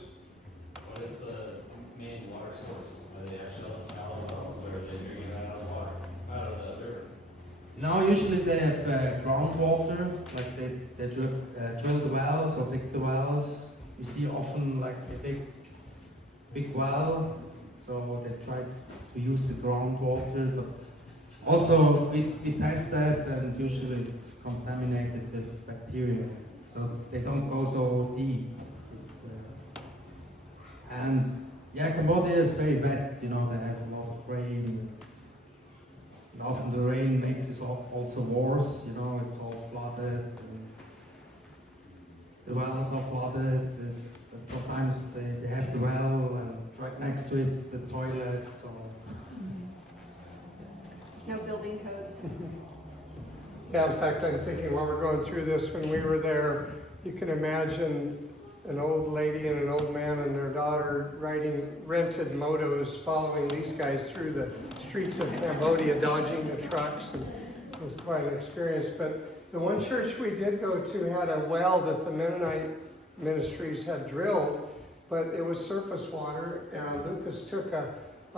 What is the main water source? Are they actually shallow wells, or are they drinking out of the water, out of the river? Now, usually they have groundwater, like they drill the wells or dig the wells. You see often like a big well, so they try to use the groundwater. But also, we test that, and usually it's contaminated with bacteria, so they don't go so deep. And yeah, Cambodia is very wet, they have a lot of rain. And often the rain makes it also worse, it's all flooded. And the wells are flooded. Sometimes they have the well, and right next to it, the toilet. So. No building codes. Yeah, in fact, I'm thinking while we're going through this, when we were there, you can imagine an old lady and an old man and their daughter riding rented motos, following these guys through the streets of Cambodia, dodging the trucks, and it was quite an experience. But the one church we did go to had a well that the Mennonite ministries had drilled, but it was surface water, and Lukas took a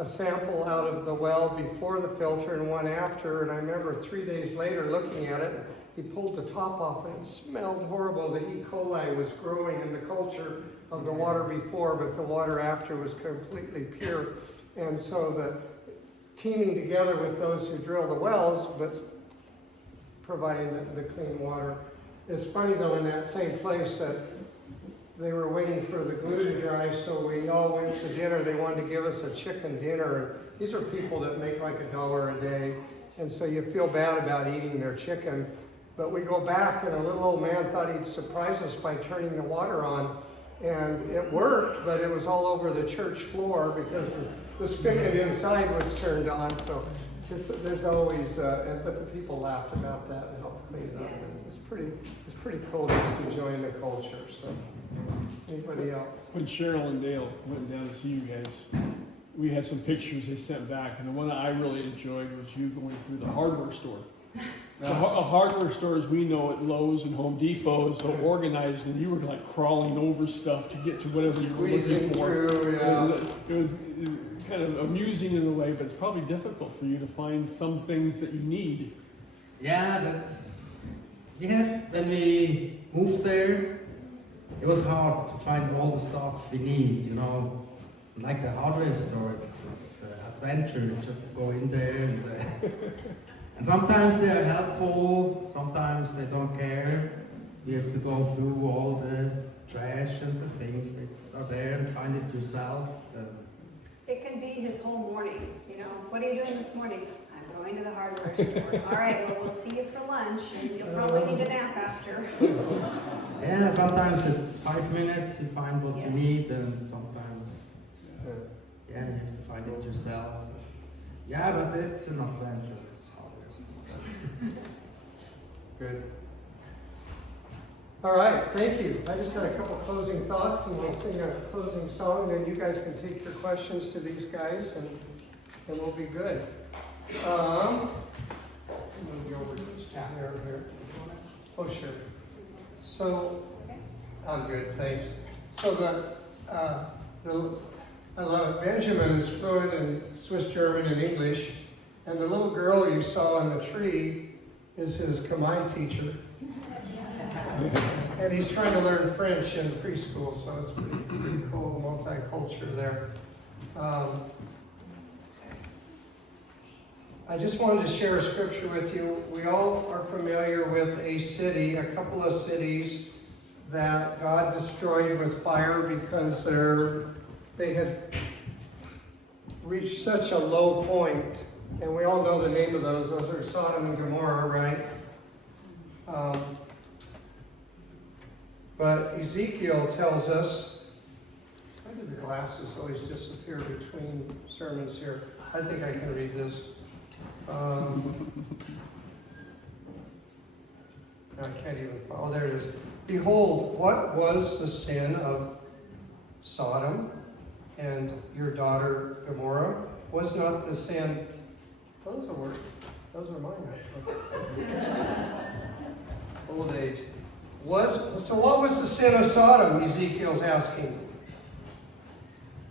sample out of the well before the filter and one after, and I remember 3 days later looking at it, he pulled the top off and it smelled horrible. The E. coli was growing in the culture of the water before, but the water after was completely pure. And so the teaming together with those who drill the wells, but providing the clean water. It's funny though, in that same place that they were waiting for the glue to dry, so we all went to dinner. They wanted to give us a chicken dinner. These are people that make like $1 a day, and so you feel bad about eating their chicken. But we go back, and a little old man thought he'd surprise us by turning the water on, and it worked, but it was all over the church floor because the spigot inside was turned on. So there's always, but the people laughed about that and helped clean it up. And it's pretty cool just to join the culture. So. Anybody else? When Cheryl and Dale went down to see you guys, we had some pictures they sent back, and the one that I really enjoyed was you going through the hardware store. Now, a hardware store, as we know at Lowe's and Home Depot, is so organized, and you were like crawling over stuff to get to whatever you were looking Squeezing for. through, yeah. It was kind of amusing in a way, but it's probably difficult for you to find some things that you need. Yeah, when we moved there, it was hard to find all the stuff we need, like the hardware store, it's an adventure, just go in there And sometimes they are helpful, sometimes they don't care. You have to go through all the trash and the things that are there and find it yourself. It can be his whole morning, you know. What are you doing this morning? I'm going to the hardware store. All right, well, we'll see you for lunch, and you'll probably need a nap after. Yeah, sometimes it's 5 minutes, you find what you need, and sometimes, you have to find it yourself. Yeah, but it's an adventurous hardware. Good. All right, thank you. I just had a couple closing thoughts, and we'll sing a closing song, and then you guys can take your questions to these guys, and we'll be good. Move you over here. Oh, sure. So, I'm good, thanks. So I love it. Benjamin is fluent in Swiss German and English, and the little girl you saw in the tree is his Khmer teacher. And he's trying to learn French in preschool, so it's pretty cool, multicultural there. I just wanted to share a scripture with you. We all are familiar with a city, a couple of cities that God destroyed with fire because they had reached such a low point. And we all know the name of those. Those are Sodom and Gomorrah, right? But Ezekiel tells us, why do the glasses always disappear between sermons here? I think I can read this. I can't even follow. There it is. Behold, what was the sin of Sodom and your daughter Gomorrah? Was not the sin... Those are words. Those are mine. Old age. So what was the sin of Sodom, Ezekiel's asking?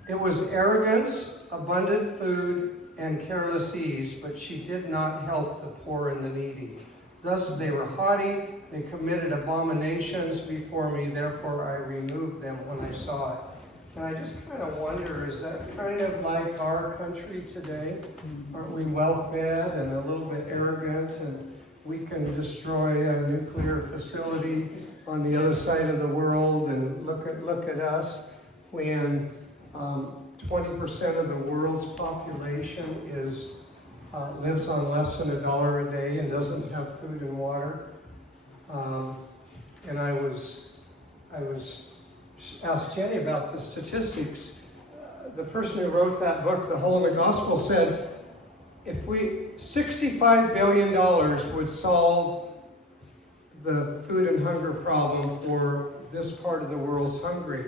It was arrogance, abundant food, and careless ease, but she did not help the poor and the needy. Thus they were haughty, they committed abominations before me, therefore I removed them when I saw it. And I just kind of wonder, is that kind of like our country today? Aren't we well-fed and a little bit arrogant, and we can destroy a nuclear facility on the other side of the world, and look at us when 20% of the world's population lives on less than $1 a day and doesn't have food and water. And I was asked Jenny about the statistics. The person who wrote that book, The Hole in the Gospel, said if $65 billion would solve the food and hunger problem for this part of the world's hungry.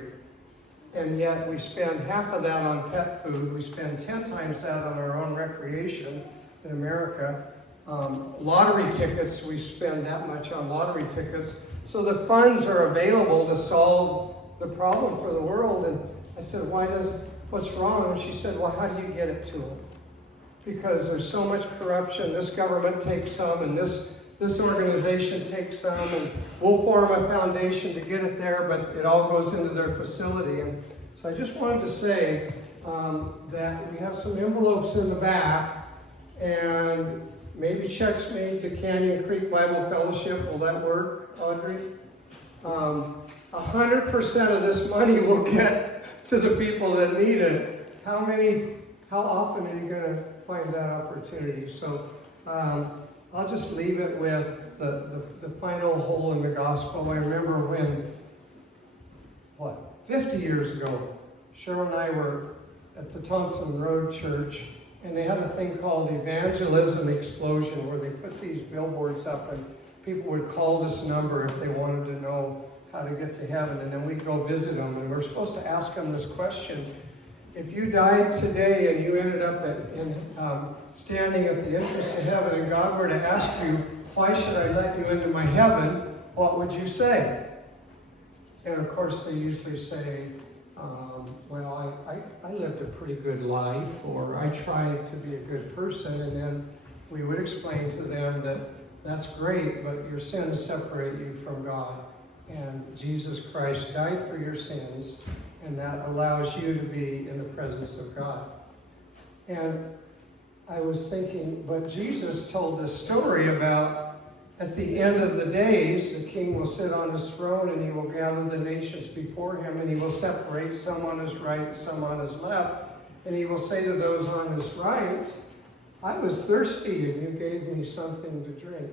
And yet we spend half of that on pet food. We spend 10 times that on our own recreation in America. Lottery tickets, we spend that much on lottery tickets. So the funds are available to solve the problem for the world. And I said, what's wrong? And she said, well, how do you get it to them? Because there's so much corruption. This government takes some, and this organization takes some, and we'll form a foundation to get it there, but it all goes into their facility. And so I just wanted to say that we have some envelopes in the back, and maybe checks made to Canyon Creek Bible Fellowship. Will that work, Audrey? 100% of this money will get to the people that need it. How often are you going to find that opportunity? So I'll just leave it with the final hole in the gospel. I remember when, 50 years ago, Cheryl and I were at the Thompson Road Church, and they had a thing called Evangelism Explosion, where they put these billboards up, and people would call this number if they wanted to know how to get to heaven, and then we'd go visit them, and we're supposed to ask them this question. If you died today and you ended up standing at the entrance to heaven, and God were to ask you, why should I let you into my heaven, what would you say? And of course they usually say, well, I lived a pretty good life, or I tried to be a good person. And then we would explain to them that that's great, but your sins separate you from God. And Jesus Christ died for your sins, and that allows you to be in the presence of God. And I was thinking, but Jesus told this story about at the end of the days, the king will sit on his throne and he will gather the nations before him, and he will separate some on his right and some on his left. And he will say to those on his right, I was thirsty and you gave me something to drink.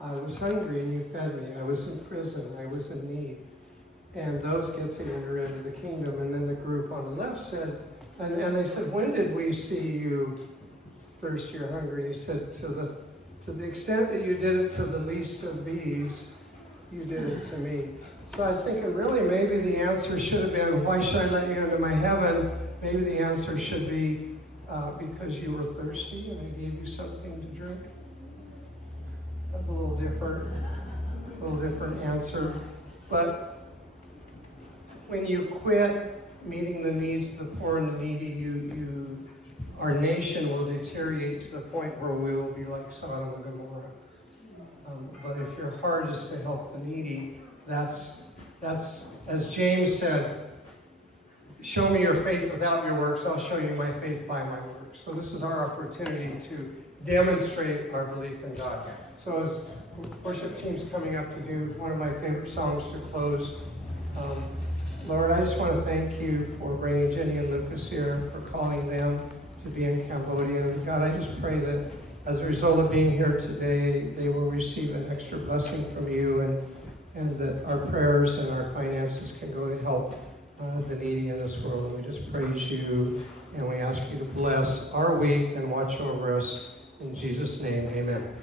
I was hungry and you fed me. I was in prison. I was in need. And those get to enter into the kingdom. And then the group on the left said, and they said, when did we see you thirsty or hungry? And he said, to the extent that you did it to the least of these, you did it to me. So I was thinking, really, maybe the answer should have been, why should I let you into my heaven? Maybe the answer should be, because you were thirsty and I gave you something to drink. That's a little different answer. But when you quit meeting the needs of the poor and the needy, our nation will deteriorate to the point where we will be like Sodom and Gomorrah. But if your heart is to help the needy, that's as James said, show me your faith without your works, I'll show you my faith by my works. So this is our opportunity to demonstrate our belief in God. So as worship team's coming up to do one of my favorite songs to close, Lord, I just want to thank you for bringing Jenny and Lukas here, for calling them to be in Cambodia. And God, I just pray that as a result of being here today, they will receive an extra blessing from you, and that our prayers and our finances can go to help the needy in this world. And we just praise you, and we ask you to bless our week and watch over us. In Jesus' name, amen.